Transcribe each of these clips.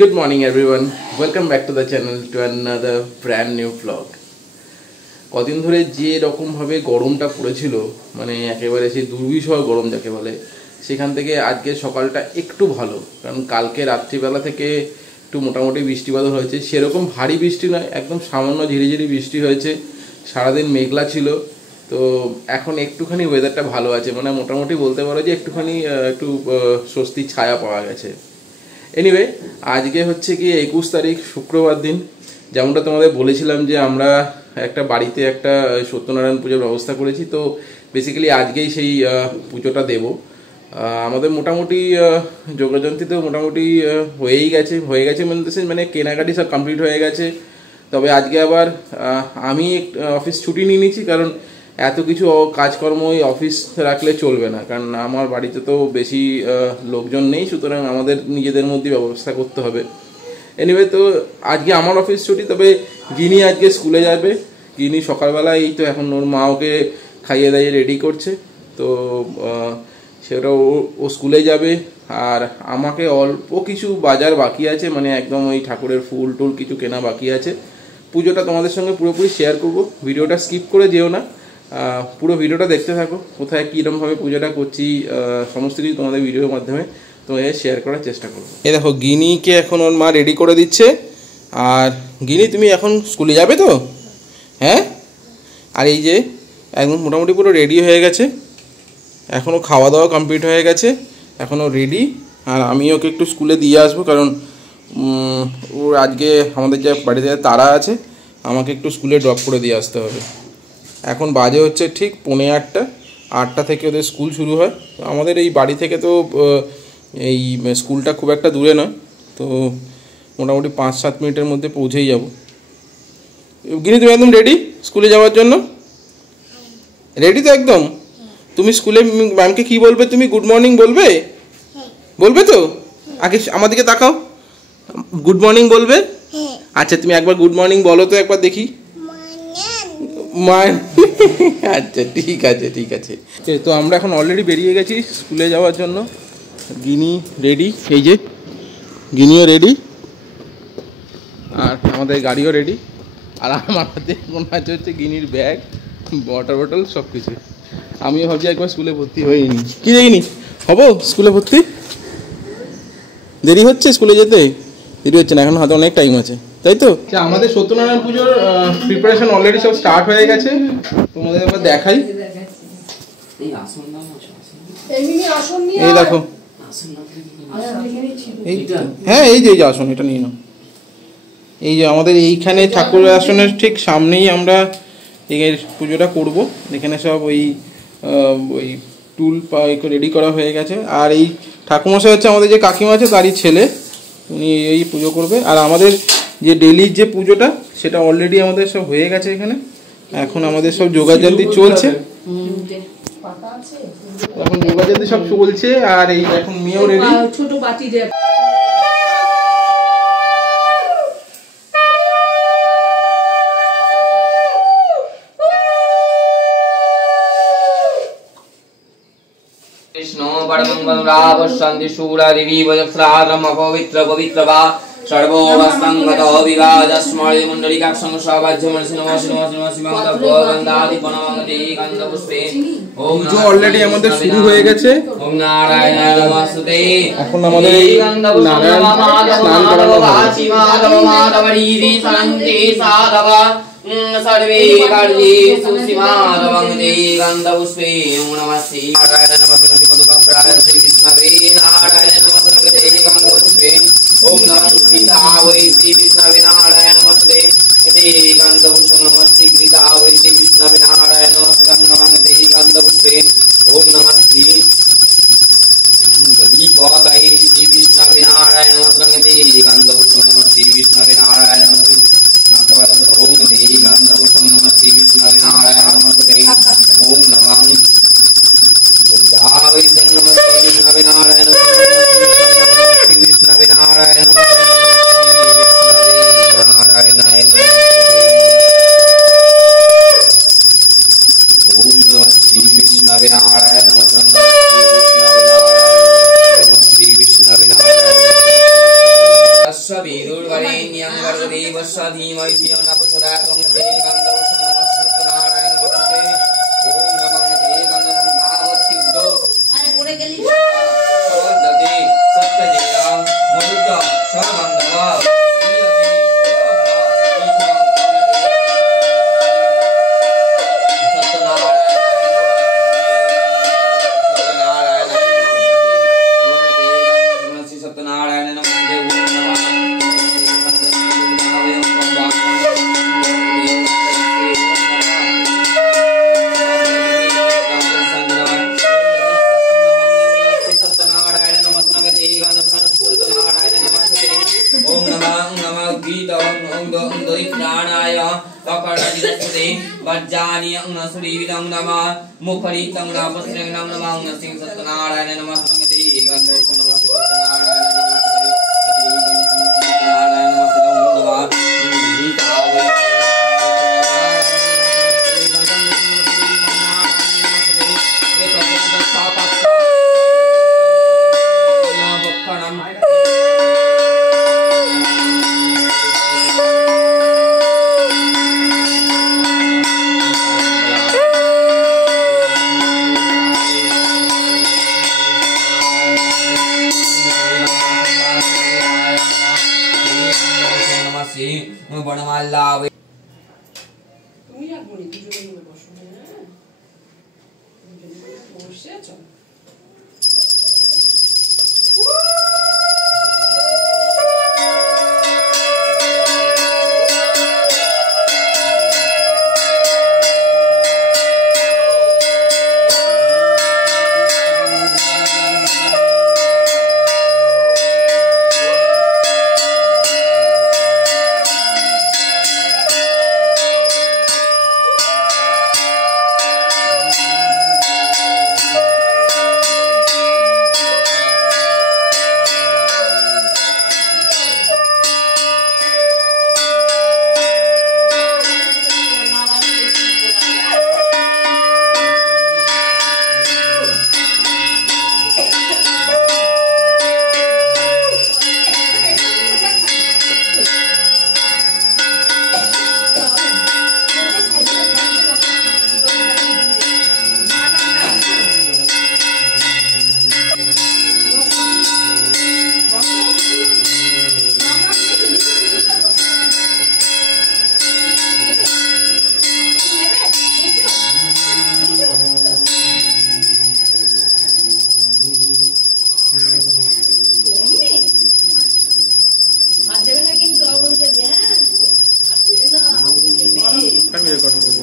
Good morning everyone, welcome back to the channel to another brand new vlog. কদিন ধরে যে রকম ভাবে গরমটা পড়েছিল মানে একেবারে সেই দুর্বিষহ গরম যাকে বলে, সেখান থেকে আজকে সকালটা একটু ভালো, কারণ কালকে রাত্রিবেলা থেকে একটু মোটামুটি বৃষ্টি বাদল হয়েছে। সেরকম ভারী বৃষ্টি নয়, একদম সামান্য ঝিরিঝিরি বৃষ্টি হয়েছে, সারাদিন মেঘলা ছিল। তো এখন একটুখানি ওয়েদারটা ভালো আছে, মানে মোটামুটি বলতে পারো যে একটুখানি একটু স্বস্তির ছায়া পাওয়া গেছে। এনিওয়ে, আজকে হচ্ছে কি 21 তারিখ শুক্রবার দিন। যেমনটা তোমাদের বলেছিলাম যে আমরা একটা বাড়িতে একটা সত্যনারায়ণ পুজোর ব্যবস্থা করেছি, তো বেসিক্যালি আজকেই সেই পুজোটা দেব। আমাদের মোটামুটি যোগযন্ত্রীতেও মোটামুটি হয়ে গেছে মানে কেনাকাটি সব কমপ্লিট হয়ে গেছে। তবে আজকে আবার আমি অফিস ছুটি নিয়ে নিয়েছি, কারণ এত কিছু কাজকর্ম অফিস রাখলে চলবে না, কারণ আমার বাড়িতে তো বেশি লোকজন নেই, সুতরাং আমাদের নিজেদের মধ্যে ব্যবস্থা করতে হবে। এনিওয়ে, তো আজকে আমার অফিস ছুটি, তবে গিনি আজকে স্কুলে যাবে। গিনি সকালবেলা এই তো এখন ওর মা ওকে খাইয়ে দাইয়ে রেডি করছে, তো সেটা ও স্কুলে যাবে। আর আমাকে অল্প কিছু বাজার বাকি আছে, মানে একদম ওই ঠাকুরের ফুল টুল কিছু কেনা বাকি আছে। পুজোটা তোমাদের সঙ্গে পুরোপুরি শেয়ার করব, ভিডিওটা স্কিপ করে যেও না, পুরো ভিডিওটা দেখতে থাকো। কোথায় কীরকমভাবে পুজোটা করছি সমস্ত কিছু তোমাদের ভিডিওর মাধ্যমে তোমাদের শেয়ার করার চেষ্টা করবো। এই দেখো, গিনিকে এখন ওর মা রেডি করে দিচ্ছে। আর গিনি, তুমি এখন স্কুলে যাবে তো? হ্যাঁ। আর এই যে একদম মোটামুটি পুরো রেডি হয়ে গেছে, এখনও খাওয়া দাওয়া কমপ্লিট হয়ে গেছে, এখনও রেডি। আর আমি ওকে একটু স্কুলে দিয়ে আসবো, কারণ ওর আজকে আমাদের যে বাড়িতে তারা আছে, আমাকে একটু স্কুলে ড্রপ করে দিয়ে আসতে হবে। এখন বাজে হচ্ছে ঠিক 8:45, 8টা থেকে ওদের স্কুল শুরু হয়। আমাদের এই বাড়ি থেকে তো এই স্কুলটা খুব একটা দূরে নয়, তো মোটামুটি 5-7 মিনিটের মধ্যে পৌঁছেই যাব। গিনি, তুমি একদম রেডি স্কুলে যাওয়ার জন্য? রেডি তো একদম? তুমি স্কুলে ম্যামকে কি বলবে? তুমি গুড মর্নিং বলবে? বলবে তো? আগে আমার দিকে তাকাও, গুড মর্নিং বলবে? আচ্ছা, তুমি একবার গুড মর্নিং বলো তো একবার দেখি। আচ্ছা, ঠিক আছে। তো আমরা এখন অলরেডি বেরিয়ে গেছি স্কুলে যাওয়ার জন্য। গিনি রেডি, এই যে গিনিও রেডি, আর আমাদের গাড়িও রেডি। আর আমার হাতে এখন আছে হচ্ছে গিনির ব্যাগ, ওয়াটার বোতল, সব কিছু। আমিও ভাবছি একবার স্কুলে ভর্তি হইনি, কি দেখিনি হবো স্কুলে ভর্তি। দেরি হচ্ছে স্কুলে যেতে? দেরি হচ্ছে না, এখন হাতে অনেক টাইম আছে, তাই তো? আমাদের সত্যনারায়ণ পুজোর প্রিপারেশন অলরেডি সব স্টার্ট হয়ে গেছে, তোমাদের এবার দেখাই। এই দেখো, হ্যাঁ এই যে আসন, এটা নিয়ে নাও। এই যে আমাদের এইখানে ঠাকুরের আসনের ঠিক সামনেই আমরা এই পুজোটা করব। এখানে সব ওই টুল রেডি করা হয়ে গেছে। আর এই ঠাকুমশাই হচ্ছে আমাদের যে কাকিমা আছে তারই ছেলে, উনি এই পুজো করবে। আর আমাদের যে ডেলির যে পুজোটা, সেটা অলরেডি আমাদের সব হয়ে গেছে এখানে। এখন আমাদের সব যোগাযন্ত্র চলছে, এখন যোগাযন্ত্র সব চলছে। আর এই এখন মেয়েও রেডি। ছোট বাটি দে। কৃষ্ণ পরমঙ্গলাভ শান্তি শূরা দেবী বজস্রারম পবিত্র পবিত্র বা সর্ববস্তঙ্গত বিবাদস্মরে মুন্ডলিকাক্ষং সবাজ্যমন শিবমন্ত গন্ধাদি বনমঙ্গতি গন্ধ পুষ্পে। পুজো অলরেডি আমাদের শুরু হয়ে গেছে। ওম নারায়ণায় নমস্তে। এখন আমাদের এই নারায়ণ স্নান করানো হবে। सर्वे कार्येषु सीमादवं गन्धपुष्पे नमस्ते। नारायण नमस्ते मधुपप्राय श्री विष्णवे नारायण नमस्ते गन्धपुष्पे। ओम नमः सीतावै श्री विष्णवे नारायण नमस्ते इति गन्धपुष्पं नमस्ते गीतावै श्री विष्णवे नारायण नमस्ते गन्धपुष्पे। ओम नमः श्री दीपताय श्री विष्णवे नारायण नमस्ते गन्धपुष्पं नमस्ते विष्णवे नारायण नमस्ते। ओम देवी गंधपुष्पं नमस्ते विष्णवे नारायण नमस्ते। ओम नमः बुद्धावै नमस्ते विष्णवे नारायण नमस्ते विष्णवे नारायण नमस्ते नारायणाय नमस्ते। ओम नमः श्री विष्णवे नारायण नमस्ते विष्णवे नारायण नमस्ते विष्णवे नारायण। देवस्य धीमहि धियो न प्रचोदयात् ओम ते गन्धपुष्पं नमः सत्यनारायण नमस्ते ओम नमः ते गन्धपुष्पं আরে পড়ে গেলি सवदते सत्यजेयं मरुत सगन्धव वज्जानि सुरीविदं नमः मुखरितं नमस्ते नमः सिंह सत्यनारायण नमः संगति गंधोष नमः सत्यनारायण তুমি আর বলি দুজনে মিলে বসো হ্যাঁ দুজনে মিলে বসে চলো আমি রেকর্ড করব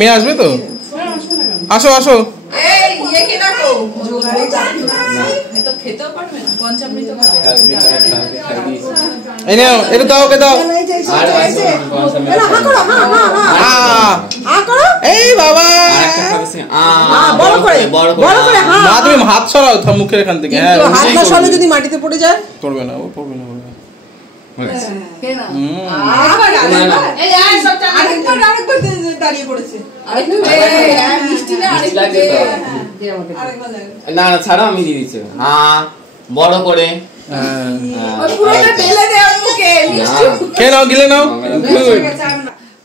মেয়ে আসবে তো আসো আসো এই ইয়েকে ডাকো জোগাড়ে না তো খেতেও পারবে না পঞ্চামৃত খাবে এই নাও এটা দাও ওকে দাও এলা হা করো হা করো এই বাবা বড় করে হা মা তুমি হাত সরাও থাম মুখের এখান থেকে হ্যাঁ হাত না সরালে যদি মাটিতে পড়ে যায় করবে না ও করবে না কেনা আবার এই আয় সবটা আরেকবার দাঁড়িয়ে পড়েছে আরেকবার এই মিষ্টি না আরেকবার দে আমাকে আরেকবার না না ছাড়া আমি দিয়ে দিচ্ছি হ্যাঁ বড় করে ওই পুরোটা ঢেলে দে ওর মুখে মিষ্টি কে নাও গিলে নাও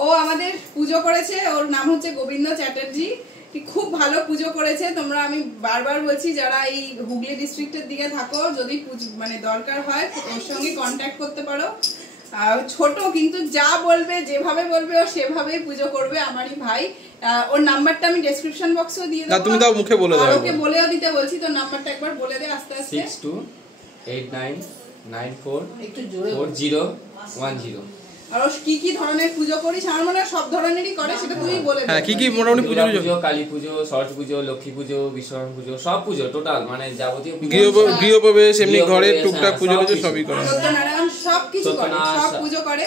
ও আমাদের পুজো করেছে ওর নাম হচ্ছে গোবিন্দ চ্যাটার্জি খুব ভালো পুজো করেছে তোমরা আমি বারবার বলছি যারা এই হুগলি ডিস্ট্রিক্টের দিকে থাকো যদি মানে দরকার হয় ওর সঙ্গে কন্ট্যাক্ট করতে পারো ছোট কিন্তু যা বলবে যেভাবে বলবে ও সেভাবেই পুজো করবে আমারই ভাই ওর নাম্বারটা আমি ডেসক্রিপশন বক্সেও দিয়ে দেব না তুমি দাও মুখে বলে দাও ওকে বলেও দিতে বলছি তো নাম্বারটা একবার বলে দে আস্তে আস্তে 628994 একটু জোরে 4010 আর ও কি কি ধরনের পুজো করিস আমার মনে হয় সব ধরনেরই করে সেটা তুই বলে দে হ্যাঁ কি কি মোটামুটি পুজো কালী পুজো সরস্বতী পুজো লক্ষ্মী পুজো বিশ্বকর্মা পুজো সব পুজো টোটাল মানে যাবতীয় গৃহপ্রবেশ এমনি ঘরে টুকটাক পুজো সবই করে সত্যনারায়ণ সব কিছু করে সব পুজো করে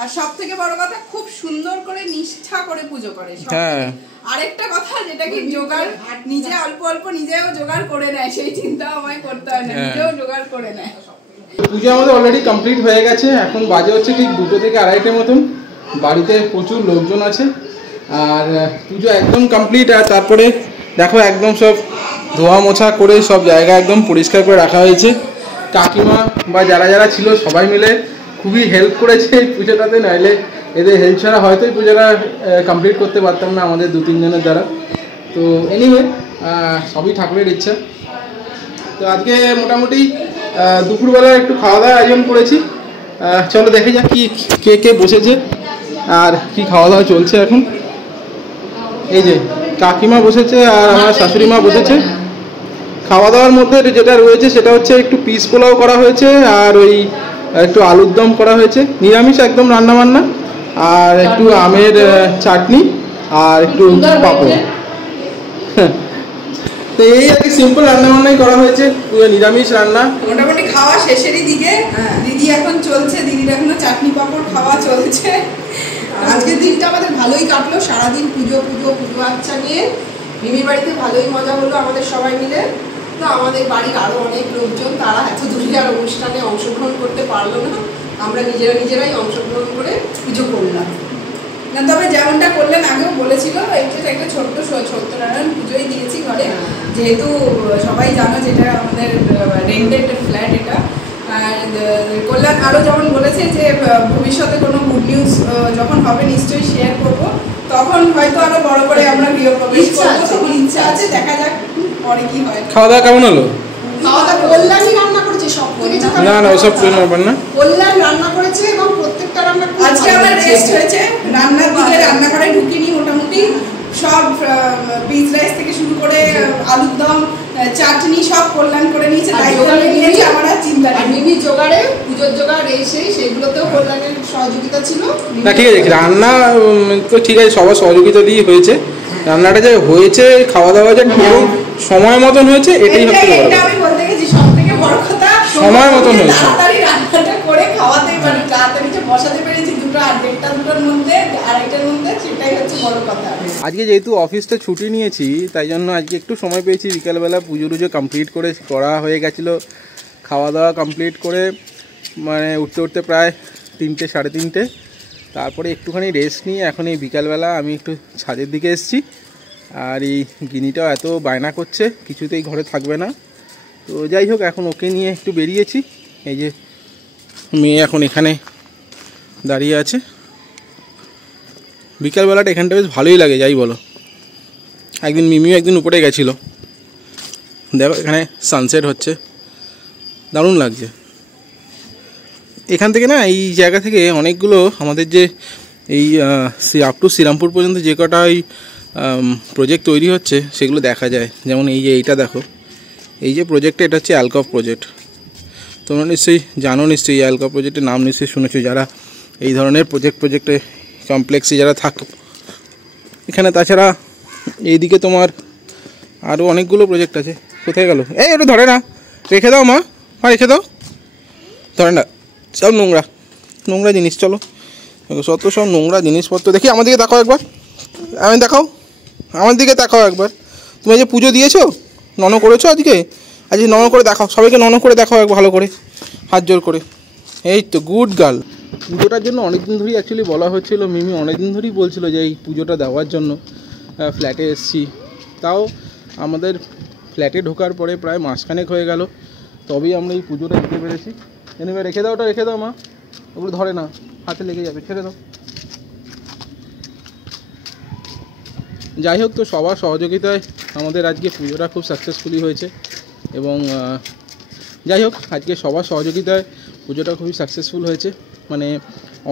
আর সব থেকে বড় কথা খুব সুন্দর করে নিষ্ঠা করে পুজো করে। হ্যাঁ আরেকটা কথা যেটা কি জোগাড় নিজে অল্প অল্প নিজেও জোগাড় করে নেয়, সেই চিন্তা আমায় করতে হয় না, নিজেও জোগাড় করে নেয়। পুজো আমাদের অলরেডি কমপ্লিট হয়ে গেছে, এখন বাজে হচ্ছে ঠিক 2টো থেকে 2:30টার মতন। বাড়িতে প্রচুর লোকজন আছে আর পুজো একদম কমপ্লিট। আর তারপরে দেখো একদম সব ধোয়া মোছা করে সব জায়গা একদম পরিষ্কার করে রাখা হয়েছে। কাকিমা বা যারা যারা ছিল সবাই মিলে খুবই হেল্প করেছে এই পুজোটাতে, নাহলে এদের হেল্প ছাড়া হয়তো এই পুজোটা কমপ্লিট করতে পারতাম না আমাদের 2-3 জনের দ্বারা। তো এনিওয়ে সবই ঠাকুরের ইচ্ছা। তো আজকে মোটামুটি দুপুরবেলা একটু খাওয়া দাওয়ার আয়োজন করেছি। চলো দেখে যাক কি কে কে বসেছে আর কি খাওয়া দাওয়া চলছে এখন। এই যে কাকিমা বসেছে আর আমার শাশুড়ি মা বসেছে। খাওয়া দাওয়ার মধ্যে যেটা রয়েছে সেটা হচ্ছে একটু পিস পোলাও করা হয়েছে আর ওই একটু আলুর দম করা হয়েছে, নিরামিষ একদম রান্না বান্না, আর একটু আমের চাটনি আর একটু পাঁপড়। তো এই আর কি সিম্পল রান্না বান্নাই করা হয়েছে, পুরো নিরামিষ রান্না। মোটামুটি খাওয়া শেষেরই দিকে, দিদি এখন চলছে, দিদির এখনো চাটনি পাঁপড় খাওয়া চলছে। আজকের দিনটা আমাদের ভালোই কাটলো, সারাদিন পুজো আচ্ছা নিয়ে মিমির বাড়িতে ভালোই মজা হলো আমাদের সবাই মিলে। তো আমাদের বাড়ির আরো অনেক লোকজন, তারা এত দূরে আর অনুষ্ঠানে অংশগ্রহণ করতে পারলো না, আমরা নিজেরাই অংশগ্রহণ করে পুজো করলাম। না তবে যেমনটা করলেন আগেও বলেছিল, এটা একটা ছোট্ট সত্যনারায়ণ পুজোই দিয়েছি ঘরে, যেহেতু সবাই জানো যেটা আমাদের রেন্টেড ফ্ল্যাট এটা। আর কল্যাণ আরও যেমন বলেছে যে ভবিষ্যতে কোনো গুড নিউজ যখন হবে নিশ্চয়ই শেয়ার করবো, তখন হয়তো আরো বড় করে আমরা গৃহপ্রবেশ করবো, তখন ইচ্ছা আছে, দেখা যাক পরে কি হয়। খাওয়া দাওয়া কেমন হলো? খাওয়া দাওয়া কল্যাণই রান্না করেছে সব থেকে, না ওসব ব্যাপার না, কল্যাণ রান্না করেছে এবং প্রত্যেকটা রান্না আজকে আমার রেস্ট হয়েছে, রান্নার দিকে রান্নাঘরে ঢুকিনি। মোটামুটি সব পিস রাইস থেকে শুরু করে আলুর দম চাটনি সব কল্যাণ করে নিয়েছে, নিয়েছে আমার আর চিন্তা নেই। মিমি জোগাড়ে পুজোর জোগাড় এসে সেগুলোতেও কল্যাণের সহযোগিতা ছিল। না ঠিক আছে, রান্না তো ঠিক আছে, সবার সহযোগিতা দিয়ে হয়েছে। রান্নাটা যে হয়েছে, খাওয়া দাওয়া যে সময় মতন হয়েছে, এটাই হচ্ছে বড় কথা। আমি বলতে গেছি সব থেকে বড় কথা, সময় মতন হয়েছে, তাড়াতাড়ি রান্নাটা করে খাওয়াতে পারি, তাড়াতাড়ি বসাতে পেরেছি, 2:30টার মধ্যে 2:30টার মধ্যে, সেটাই হচ্ছে বড় কথা। আজকে যেহেতু অফিসটা ছুটি নিয়েছি, তাই জন্য আজকে একটু সময় পেয়েছি। বিকালবেলা পুজো টুজো কমপ্লিট করা হয়ে গেছিলো, খাওয়া দাওয়া কমপ্লিট করে মানে উঠতে প্রায় 3টে 3:30। তারপরে একটুখানি রেস্ট নিয়ে এখন এই বিকালবেলা আমি একটু ছাদের দিকে এসেছি। আর এই গিনিটাও এত বায়না করছে, কিছুতেই ঘরে থাকবে না। তো যাই হোক, এখন ওকে নিয়ে একটু বেরিয়েছি। এই যে মেয়ে এখন এখানে দাঁড়িয়ে আছে। বিকালবেলাটা এখানটা বেশ ভালোই লাগে, যাই বলো। একদিন মিমিও একদিন উপরে গেছিলো, দেখো এখানে সানসেট হচ্ছে, দারুণ লাগছে। এখান থেকে না, এই জায়গা থেকে অনেকগুলো আমাদের যে এই আপ টু শ্রীরামপুর পর্যন্ত যে কটা এই প্রজেক্ট তৈরি হচ্ছে সেগুলো দেখা যায়। যেমন এই যে এইটা দেখো, এই যে প্রজেক্টটা, এটা হচ্ছে অ্যালকভ প্রজেক্ট। তোমরা নিশ্চয়ই জানো, নিশ্চয়ই অ্যালকভ প্রজেক্টের নাম নিশ্চয়ই শুনেছো যারা এই ধরনের প্রজেক্টে কমপ্লেক্সে যারা থাকো এখানে। তাছাড়া এইদিকে তোমার আরও অনেকগুলো প্রজেক্ট আছে। কোথায় গেল? এই একটু ধরে না, রেখে দাও মা, রেখে দাও, ধরে না, সব নোংরা জিনিস। চলো, সব নোংরা জিনিসপত্র। দেখি আমার দিকে তাকাও একবার, আমি দেখাও, আমার দিকে তাকাও একবার। তুমি যে পুজো দিয়েছো, নন করেছো আজকে নন করে দেখাও, সবাইকে নন করে দেখাও এক ভালো করে, হাত জোর করে। এই তো গুড গার্ল। পুজোটার জন্য অনেকদিন ধরেই অ্যাকচুয়ালি বলা হচ্ছিল, মিমি অনেকদিন ধরেই বলছিল যে এই পুজোটা দেওয়ার জন্য ফ্ল্যাটে এসেছি। তাও আমাদের ফ্ল্যাটে ঢোকার পরে প্রায় মাসখানেক হয়ে গেল, তবেই আমরা এই পুজোটা দিতে পেরেছি। এনিওয়ে রেখে দাও, ওটা রেখে দাও মা, ওগুলো ধরে না, হাতে লেগে যাবে, ছেড়ে দাও। যাই হোক, তো সবার সহযোগিতায় আমাদের আজকে পুজোটা খুব সাকসেসফুলি হয়েছে। এবং যাই হোক, আজকে সবার সহযোগিতায় পুজোটা খুবই সাকসেসফুল হয়েছে, মানে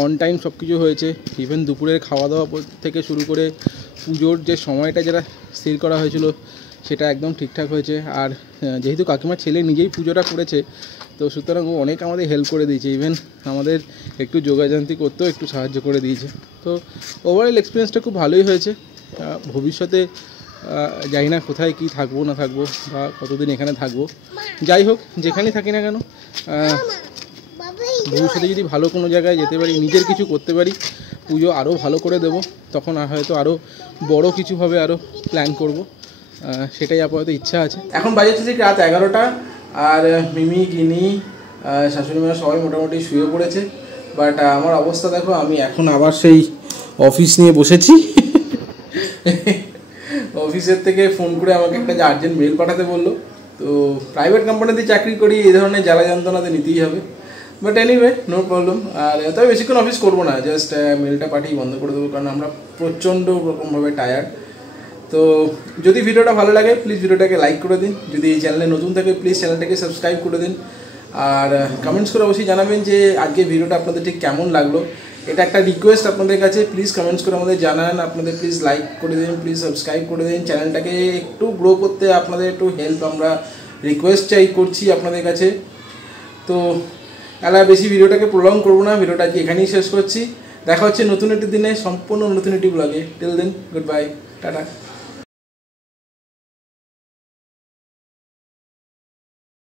অন টাইম সব কিছু হয়েছে। ইভেন দুপুরের খাওয়া দাওয়া থেকে শুরু করে পুজোর যে সময়টা যেটা স্থির করা হয়েছিল সেটা একদম ঠিকঠাক হয়েছে। আর যেহেতু কাকিমার ছেলে নিজেই পুজোটা করেছে, তো সুতরাং ও অনেক আমাদের হেল্প করে দিয়েছে। ইভেন আমাদের একটু যোগাযান্তি করতেও একটু সাহায্য করে দিয়েছে। তো ওভারঅল এক্সপিরিয়েন্সটা খুব ভালোই হয়েছে। ভবিষ্যতে জানি না কোথায় কি থাকবো না থাকবো বা কতদিন এখানে থাকবো। যাই হোক, যেখানেই থাকি না কেন ভবিষ্যতে যদি ভালো কোনো জায়গায় যেতে পারি, নিজের কিছু করতে পারি, পুজো আরও ভালো করে দেবো, তখন হয়তো আরও বড় কিছু হবে, আরও প্ল্যান করব, সেটাই আপাতত ইচ্ছা আছে। এখন বাজে হচ্ছে ঠিক রাত 11টা, আর মিমি, গিনি, শাশুড়ি মা সবাই মোটামুটি শুয়ে পড়েছে। বাট আমার অবস্থা দেখো, আমি এখন আবার সেই অফিস নিয়ে বসেছি। অফিসের থেকে ফোন করে আমাকে একটা যে আর্জেন্ট মেল পাঠাতে বললো। তো প্রাইভেট কোম্পানিতে চাকরি করি, এই ধরনের জ্বালা যন্ত্রণাতে নিতেই হবে। But anyway, no problem. আর তবে বেশিক্ষণ অফিস করবো না, জাস্ট মেলটা পাঠিয়ে বন্ধ করে দেবো, কারণ আমরা প্রচণ্ড রকমভাবে টায়ার্ড। তো যদি ভিডিওটা ভালো লাগে প্লিজ ভিডিওটাকে লাইক করে দিন, যদি এই চ্যানেলে নতুন থাকে প্লিজ চ্যানেলটাকে সাবস্ক্রাইব করে দিন, আর কমেন্টস করে অবশ্যই জানাবেন যে আজকে ভিডিওটা আপনাদের ঠিক কেমন লাগলো। এটা একটা রিকোয়েস্ট আপনাদের কাছে, প্লিজ কমেন্টস করে আমাদের জানান। আপনাদের প্লিজ লাইক করে দিন, প্লিজ সাবস্ক্রাইব করে দিন, চ্যানেলটাকে একটু গ্রো করতে আপনাদের একটু হেল্প আমরা রিকোয়েস্ট করছি আপনাদের কাছে। তো বেশি ভিডিওটাকে প্রলং করবো না, ভিডিওটা আজকে এখানেই শেষ করছি। দেখা হচ্ছে নতুন একটি দিনে সম্পূর্ণ নতুন একটি ব্লগে। Till then, goodbye, tata.